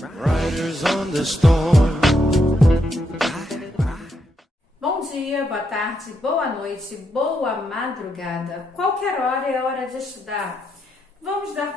Riders on the storm. Bom dia, boa tarde, boa noite, boa madrugada. Qualquer hora é hora de estudar. Vamos dar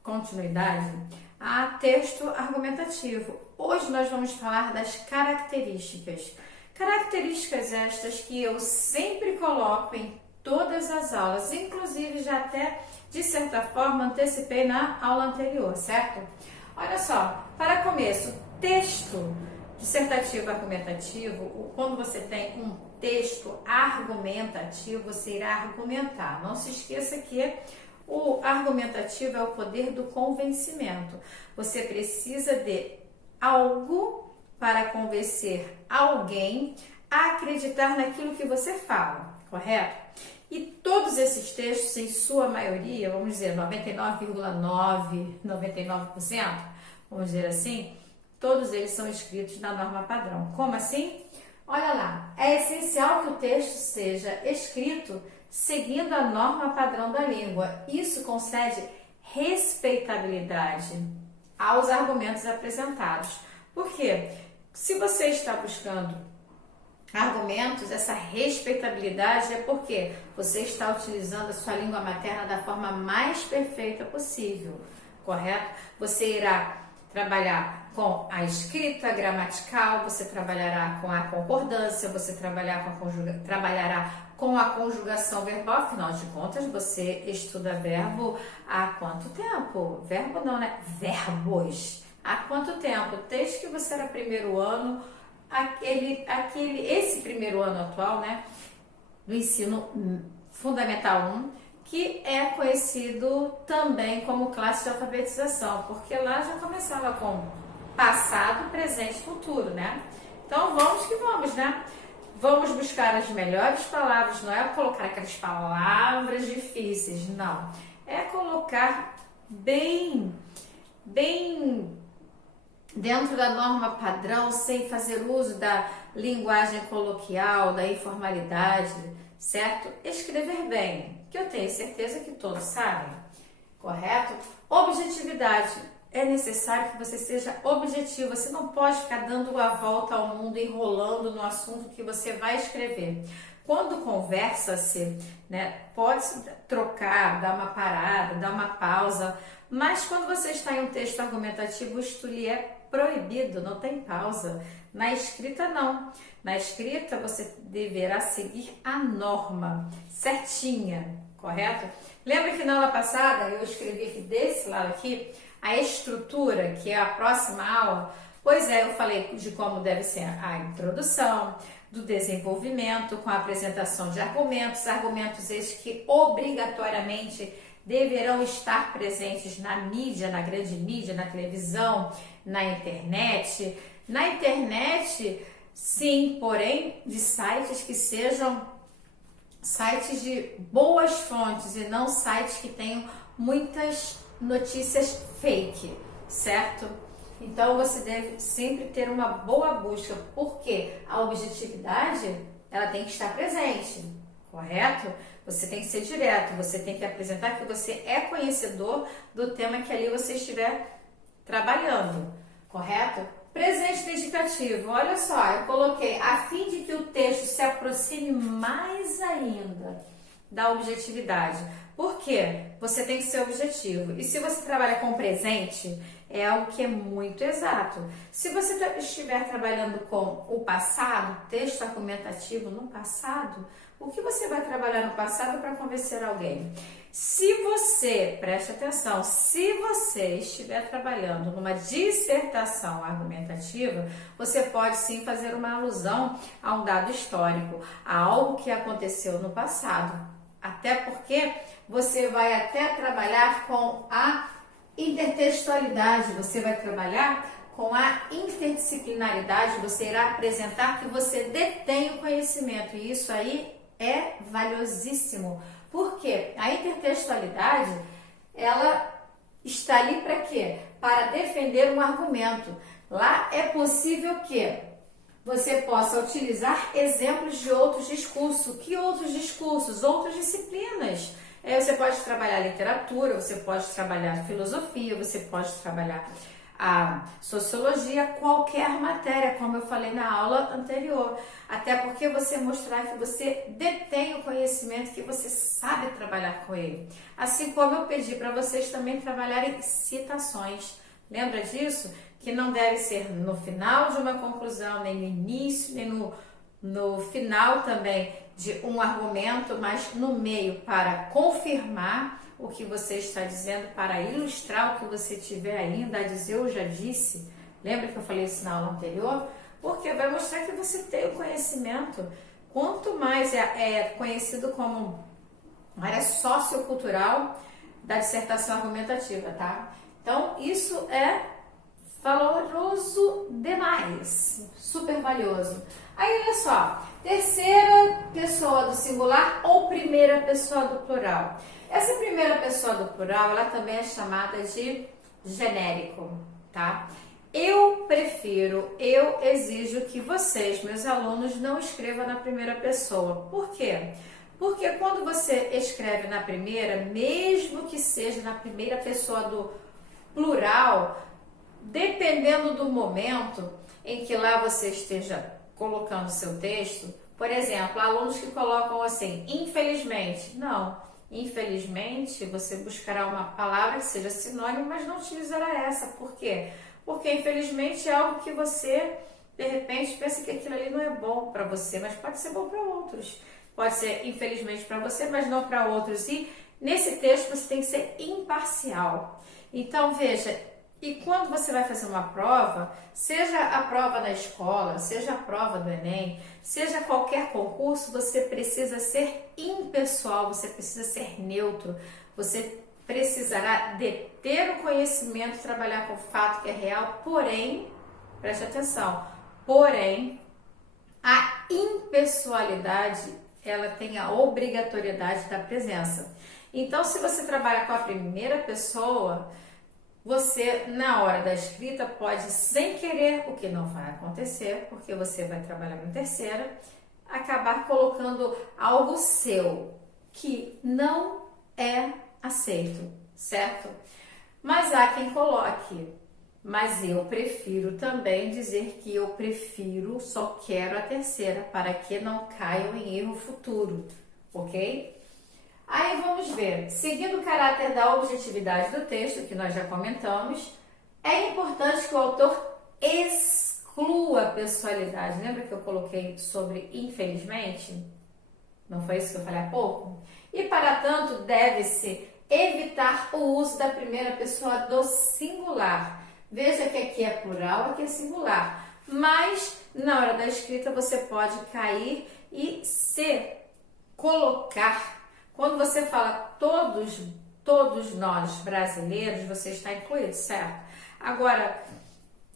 continuidade a texto argumentativo. Hoje nós vamos falar das características. Características estas que eu sempre coloco em todas as aulas, inclusive já até, de certa forma, antecipei na aula anterior, certo? Olha só, para começo, texto dissertativo argumentativo, quando você tem um texto argumentativo, você irá argumentar. Não se esqueça que o argumentativo é o poder do convencimento. Você precisa de algo para convencer alguém a acreditar naquilo que você fala, correto? E todos esses textos, em sua maioria, vamos dizer 99,9%, 99%, vamos dizer assim, todos eles são escritos na norma padrão. Como assim? Olha lá, é essencial que o texto seja escrito seguindo a norma padrão da língua. Isso concede respeitabilidade aos argumentos apresentados. Por quê? Se você está buscando argumentos, essa respeitabilidade é porque você está utilizando a sua língua materna da forma mais perfeita possível, correto? Você irá trabalhar com a escrita gramatical, você trabalhará com a concordância, você trabalhará com a conjugação verbal. Afinal de contas, você estuda verbo há quanto tempo? Verbo não, né? Verbos. Há quanto tempo? Desde que você era primeiro ano, esse primeiro ano atual, né? Do ensino fundamental 1, que é conhecido também como classe de alfabetização, porque lá já começava com passado, presente e futuro, né? Então vamos que vamos, né? Vamos buscar as melhores palavras, não é colocar aquelas palavras difíceis, não. É colocar bem dentro da norma padrão, sem fazer uso da linguagem coloquial, da informalidade, certo? Escrever bem, que eu tenho certeza que todos sabem, correto? Objetividade. É necessário que você seja objetivo. Você não pode ficar dando a volta ao mundo, enrolando no assunto que você vai escrever. Quando conversa-se, né, pode-se trocar, dar uma parada, dar uma pausa, mas quando você está em um texto argumentativo, isto lhe é proibido, não tem pausa. Na escrita, não. Na escrita, você deverá seguir a norma certinha, correto? Lembra que na aula passada eu escrevi aqui desse lado aqui a estrutura, que é a próxima aula? Pois é, eu falei de como deve ser a introdução, do desenvolvimento, com a apresentação de argumentos esses que obrigatoriamente deverão estar presentes na mídia, na grande mídia, na televisão, na internet. Na internet, sim, porém, de sites que sejam sites de boas fontes e não sites que tenham muitas notícias fake, certo? Então você deve sempre ter uma boa busca, porque a objetividade ela tem que estar presente, correto? Você tem que ser direto, você tem que apresentar que você é conhecedor do tema que ali você estiver trabalhando, correto? Presente indicativo, olha só, eu coloquei a fim de que o texto se aproxime mais ainda da objetividade. Por quê? Você tem que ser objetivo. E se você trabalha com presente, é algo que é muito exato. Se você estiver trabalhando com o passado, texto argumentativo no passado, o que você vai trabalhar no passado para convencer alguém? Se você, preste atenção, se você estiver trabalhando numa dissertação argumentativa, você pode sim fazer uma alusão a um dado histórico, a algo que aconteceu no passado. Até porque você vai até trabalhar com a intertextualidade, você vai trabalhar com a interdisciplinaridade, você irá apresentar que você detém o conhecimento, e isso aí é valiosíssimo. Porque a intertextualidade, ela está ali para quê? Para defender um argumento. Lá é possível que você possa utilizar exemplos de outros discursos. Que outros discursos? Outras disciplinas. Você pode trabalhar literatura, você pode trabalhar filosofia, você pode trabalhar a sociologia, qualquer matéria, como eu falei na aula anterior. Até porque você mostrar que você detém o conhecimento, que você sabe trabalhar com ele. Assim como eu pedi para vocês também trabalharem citações. Lembra disso? Que não deve ser no final de uma conclusão, nem no início, nem no final também de um argumento, mas no meio para confirmar o que você está dizendo, para ilustrar o que você tiver ainda a dizer, eu já disse. Lembra que eu falei isso na aula anterior? Porque vai mostrar que você tem o conhecimento. Quanto mais é conhecido como área sociocultural da dissertação argumentativa, tá? Então, isso é valoroso demais, super valioso. Aí, olha só, terceira pessoa do singular ou primeira pessoa do plural. Essa primeira pessoa do plural, ela também é chamada de genérico, tá? Eu prefiro, eu exijo que vocês, meus alunos, não escrevam na primeira pessoa. Por quê? Porque quando você escreve na primeira, mesmo que seja na primeira pessoa do plural, dependendo do momento em que lá você esteja colocando seu texto, por exemplo, alunos que colocam assim, infelizmente, não, infelizmente você buscará uma palavra que seja sinônimo, mas não utilizará essa. Por quê? Porque infelizmente é algo que você, de repente, pensa que aquilo ali não é bom para você, mas pode ser bom para outros. Pode ser infelizmente para você, mas não para outros. E nesse texto você tem que ser imparcial. Então, veja, e quando você vai fazer uma prova, seja a prova da escola, seja a prova do Enem, seja qualquer concurso, você precisa ser impessoal, você precisa ser neutro, você precisará de ter o conhecimento, trabalhar com o fato que é real, porém, preste atenção, porém, a impessoalidade, ela tem a obrigatoriedade da presença. Então, se você trabalha com a primeira pessoa, você, na hora da escrita, pode, sem querer, o que não vai acontecer, porque você vai trabalhar na terceira, acabar colocando algo seu, que não é aceito, certo? Mas há quem coloque, mas eu prefiro também dizer que eu prefiro, só quero a terceira, para que não caiam em erro futuro, ok? Aí vamos ver, seguindo o caráter da objetividade do texto, que nós já comentamos, é importante que o autor exclua a pessoalidade. Lembra que eu coloquei sobre infelizmente? Não foi isso que eu falei há pouco? E para tanto, deve-se evitar o uso da primeira pessoa do singular. Veja que aqui é plural, aqui é singular. Mas, na hora da escrita, você pode cair e se colocar. Quando você fala todos nós brasileiros, você está incluído, certo? Agora,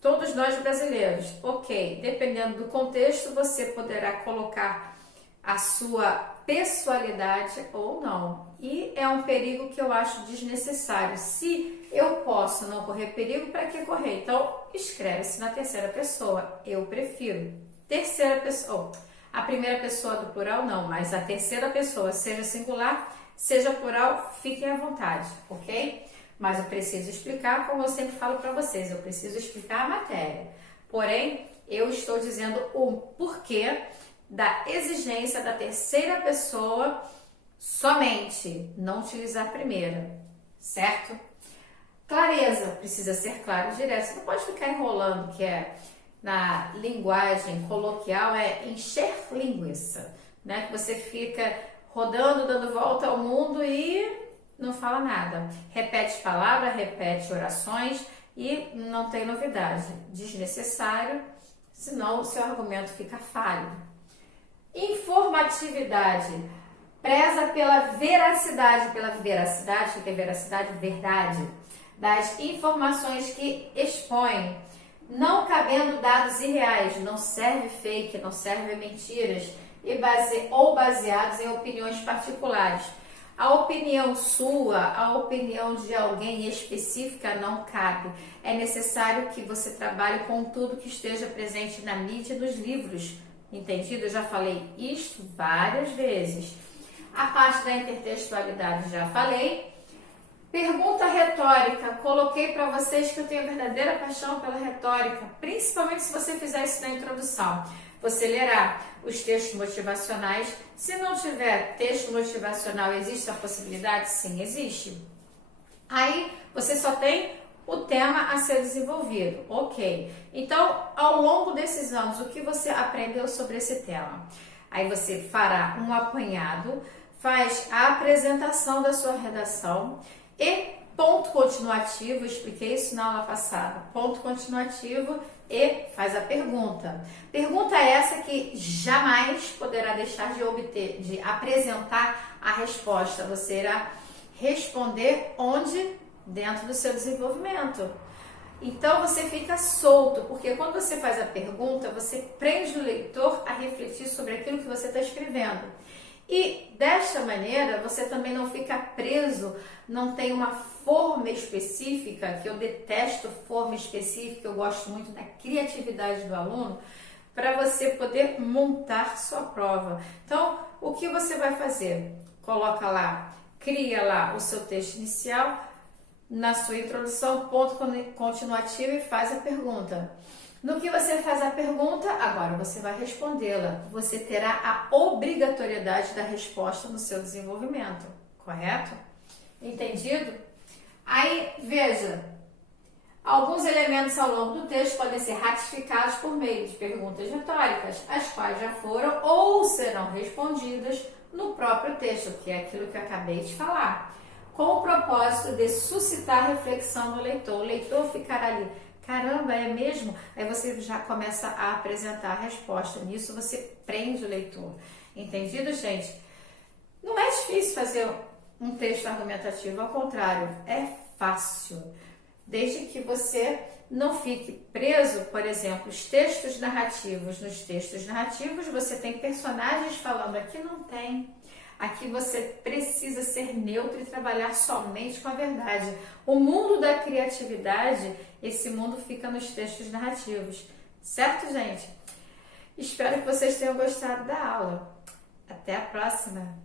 todos nós brasileiros, ok. Dependendo do contexto, você poderá colocar a sua pessoalidade ou não. E é um perigo que eu acho desnecessário. Se eu posso não correr perigo, para que correr? Então, escreve-se na terceira pessoa. Eu prefiro. Terceira pessoa. A primeira pessoa do plural não, mas a terceira pessoa, seja singular, seja plural, fiquem à vontade, ok? Mas eu preciso explicar, como eu sempre falo para vocês, eu preciso explicar a matéria. Porém, eu estou dizendo o porquê da exigência da terceira pessoa somente, não utilizar a primeira, certo? Clareza, precisa ser claro e direto, você não pode ficar enrolando, que é na linguagem coloquial, é encher linguiça, né? Que você fica rodando, dando volta ao mundo e não fala nada. Repete palavra, repete orações e não tem novidade. Desnecessário, senão o seu argumento fica falho. Informatividade. Preza pela veracidade. Pela veracidade, o que é veracidade? Verdade. Das informações que expõe. Não cabendo dados irreais, não serve fake, não serve mentiras, ou baseados em opiniões particulares. A opinião sua, a opinião de alguém específica não cabe. É necessário que você trabalhe com tudo que esteja presente na mídia e nos livros. Entendido? Eu já falei isto várias vezes. A parte da intertextualidade já falei. Pergunta retórica. Coloquei para vocês que eu tenho verdadeira paixão pela retórica, principalmente se você fizer isso na introdução. Você lerá os textos motivacionais. Se não tiver texto motivacional, existe a possibilidade? Sim, existe. Aí você só tem o tema a ser desenvolvido, ok? Então, ao longo desses anos, o que você aprendeu sobre esse tema? Aí você fará um apanhado, faz a apresentação da sua redação e ponto continuativo, expliquei isso na aula passada, ponto continuativo e faz a pergunta. Pergunta essa que jamais poderá deixar de obter, de apresentar a resposta. Você irá responder onde? Dentro do seu desenvolvimento. Então você fica solto, porque quando você faz a pergunta, você prende o leitor a refletir sobre aquilo que você está escrevendo. E desta maneira você também não fica preso, não tem uma forma específica, que eu detesto forma específica, eu gosto muito da criatividade do aluno, para você poder montar sua prova. Então, o que você vai fazer? Coloca lá, cria lá o seu texto inicial, na sua introdução, ponto continuativo e faz a pergunta. No que você faz a pergunta, agora você vai respondê-la. Você terá a obrigatoriedade da resposta no seu desenvolvimento, correto? Entendido? Aí, veja, alguns elementos ao longo do texto podem ser ratificados por meio de perguntas retóricas, as quais já foram ou serão respondidas no próprio texto, que é aquilo que eu acabei de falar, com o propósito de suscitar reflexão no leitor. O leitor ficará ali, caramba, é mesmo? Aí você já começa a apresentar a resposta. Nisso você prende o leitor. Entendido, gente? Não é difícil fazer um texto argumentativo, ao contrário, é fácil. Desde que você não fique preso, por exemplo, os textos narrativos. Nos textos narrativos você tem personagens falando, aqui não tem. Aqui você precisa ser neutro e trabalhar somente com a verdade. O mundo da criatividade, esse mundo fica nos textos narrativos. Certo, gente? Espero que vocês tenham gostado da aula. Até a próxima!